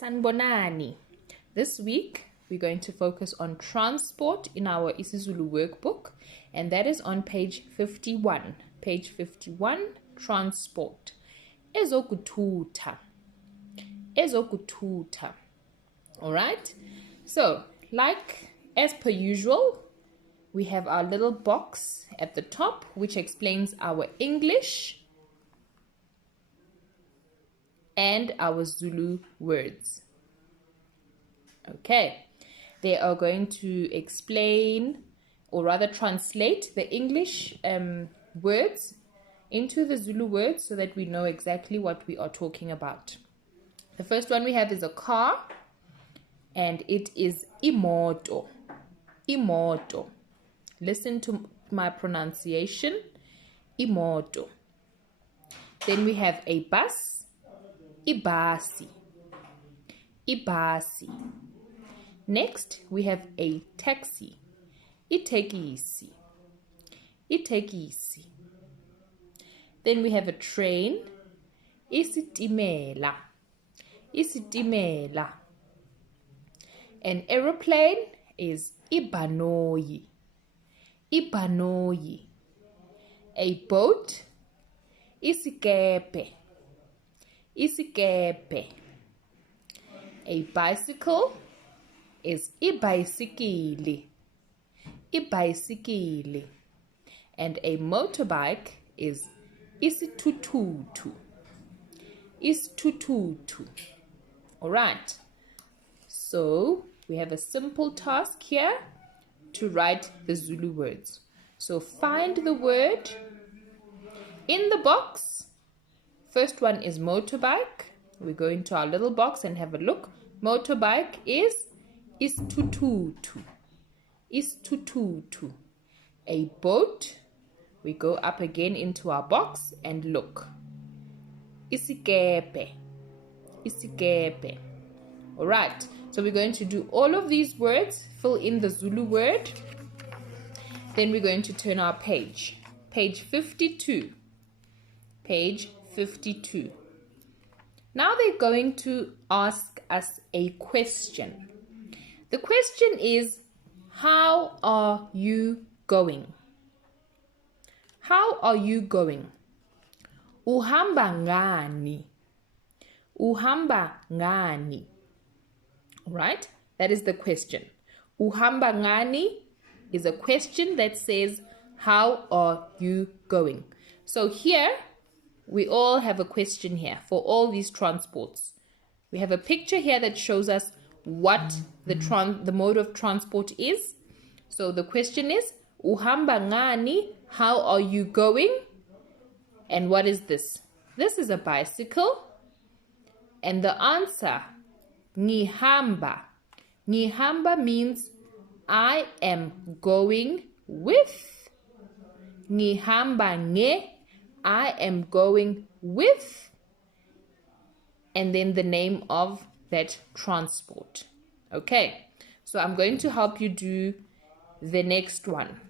Sanbonani. This week, we're going to focus on transport in our IsiZulu workbook, and that is on page 51. Page 51, transport. Ezokuthutha. Ezokuthutha. All right? So, like as per usual, we have our little box at the top, which explains our English and our Zulu words. Okay, they are going to explain, or rather translate, the English words into the Zulu words so that we know exactly what we are talking about. The first one we have is a car, and it is imoto. Imoto. Listen to my pronunciation. Imoto. Then we have a bus. Ibasi. Ibasi. Next, we have a taxi. Itekisi. Itekisi. Then we have a train. Isitimela. Isitimela. An aeroplane is ibhanoyi. Ibhanoyi. A boat. Isikepe. Isikepe. A bicycle is ibhayisikili. Ibhayisikili. And a motorbike is isithuthuthu. Isithuthuthu. All right. So we have a simple task here to write the Zulu words. So find the word in the box. First one is motorbike. We go into our little box and have a look. Motorbike is isithuthuthu. Isithuthuthu. A boat. We go up again into our box and look. Isikepe. Isikepe. All right. So we're going to do all of these words, fill in the Zulu word. Then we're going to turn our page. Page 52. Page 52. Now they're going to ask us a question. The question is, how are you going? How are you going? Uhamba ngani? Uhamba ngani? Right? That is the question. Uhamba ngani is a question that says, how are you going? So here, we all have a question here for all these transports. We have a picture here that shows us what the mode of transport is. So the question is, uhamba ngani, how are you going? And what is this? This is a bicycle. And the answer, ngihamba. Ngihamba means I am going with. Ngihamba nge, I am going with. And then the name of that transport. Okay, so I'm going to help you do the next one.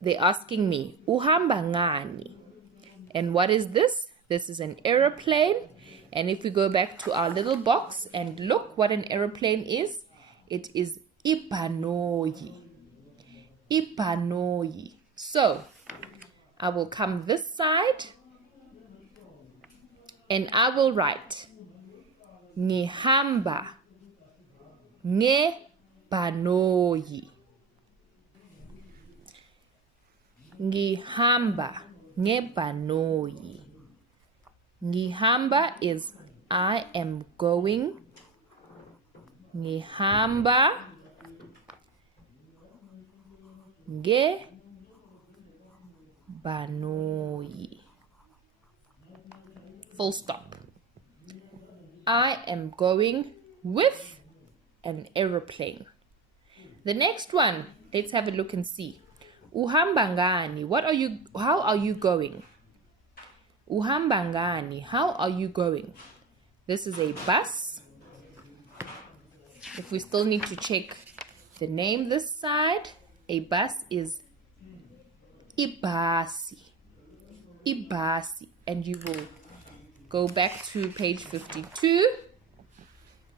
They're asking me, uhamba ngani? And what is this? This is an aeroplane. And if we go back to our little box and look what an aeroplane is, it is ibhanoyi. Ibhanoyi. So, I will come this side and I will write ngihamba ngebhanoyi. Ngihamba ngebhanoyi. Ngihamba is I am going. Ngihamba ngebhanoyi. Full stop. I am going with an aeroplane. The next one, let's have a look and see. Uhamba ngani? How are you going? Uhamba ngani? How are you going? This is a bus. If we still need to check the name this side, a bus is ibhasi. Ibhasi. And you will go back to page 52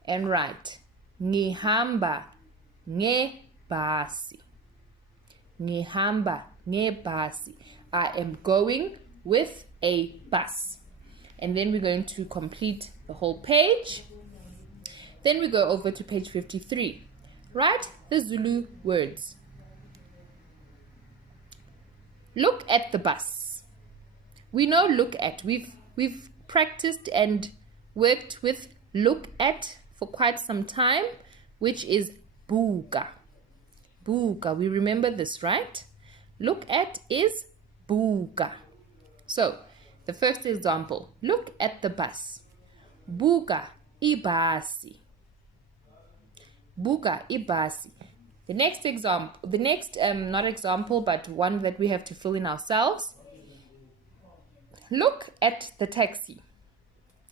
and write ngihamba ngebhasi. Ngihamba ngebhasi. I am going with a bus. And then we're going to complete the whole page. Then we go over to page 53. Write the Zulu words. Look at the bus. We know look at. We've practiced and worked with look at for quite some time, which is buka. Buka. We remember this, right? Look at is buka. So, the first example. Look at the bus. Buka ibasi. Buka ibasi. The next example, not example, but one that we have to fill in ourselves. Look at the taxi.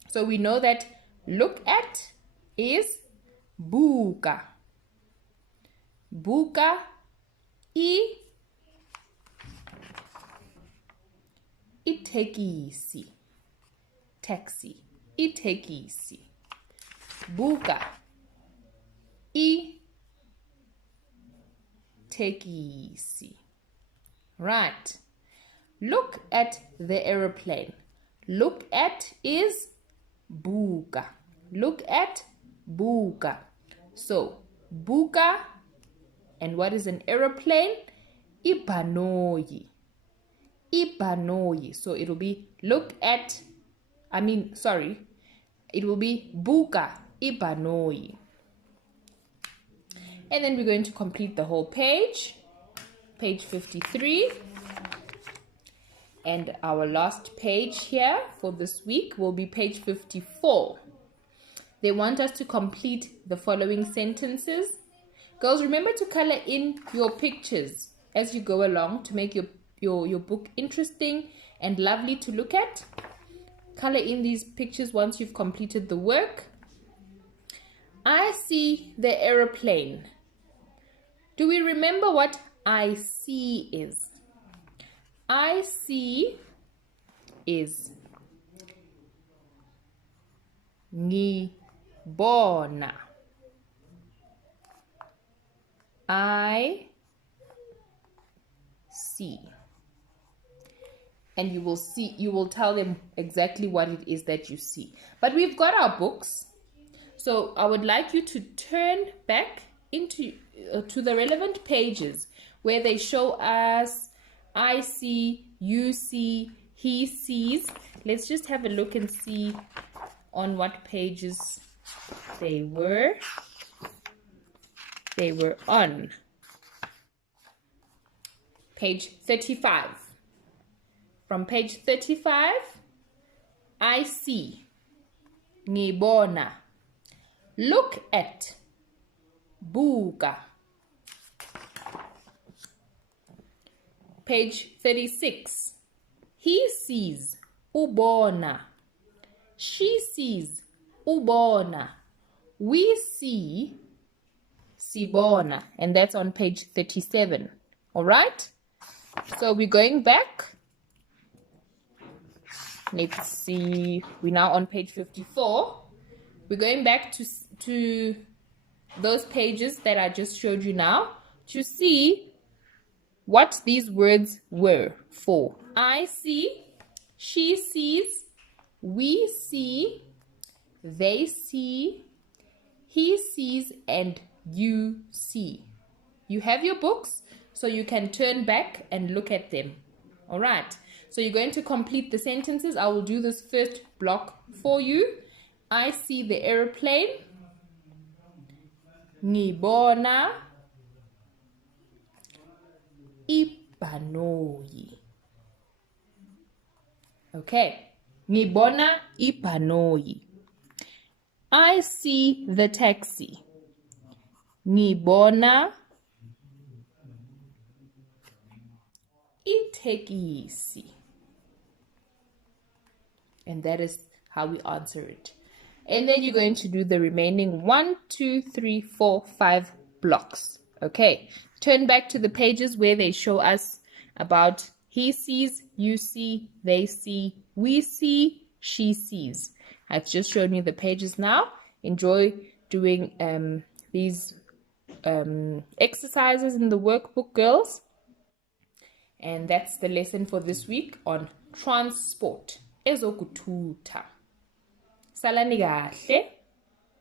So we know that look at is buka. Buka itekisi. Taxi. Itekisi. Buka itekisi. Right. Look at the aeroplane. Look at is buka. Look at buka. So, buka, and what is an aeroplane? Ibhanoyi. Ibhanoyi. So, it'll be look at, it will be buka ibhanoyi. And then we're going to complete the whole page. Page 53. And our last page here for this week will be page 54. They want us to complete the following sentences. Girls, remember to color in your pictures as you go along to make your book interesting and lovely to look at. Color in these pictures once you've completed the work. I see the aeroplane. Do we remember what I see is? I see is ngibona. I see. And you will tell them exactly what it is that you see. But we've got our books. So I would like you to turn back into to the relevant pages where they show us I see, you see, he sees. Let's just have a look and see on what pages they were. They were on page 35. From page 35, I see, ngibona, look at, buka. Page 36, he sees, ubona. She sees, ubona. We see, sibona. And that's on page 37. All right? So we're going back. Let's see. We're now on page 54. We're going back to those pages that I just showed you now to see what these words were for. I see, she sees, we see, they see, he sees, and you see. You have your books, so you can turn back and look at them. All right. So you're going to complete the sentences. I will do this first block for you. I see the aeroplane. Ngibona ibhanoyi. Okay. Ngibona ibhanoyi. I see the taxi. Ngibona itekisi. And that is how we answer it. And then you're going to do the remaining 1, 2, 3, 4, 5 blocks. Okay. Turn back to the pages where they show us about he sees, you see, they see, we see, she sees. I've just shown you the pages now. Enjoy doing these exercises in the workbook, girls. And that's the lesson for this week on transport. Ezokuthutha. Salani kahle.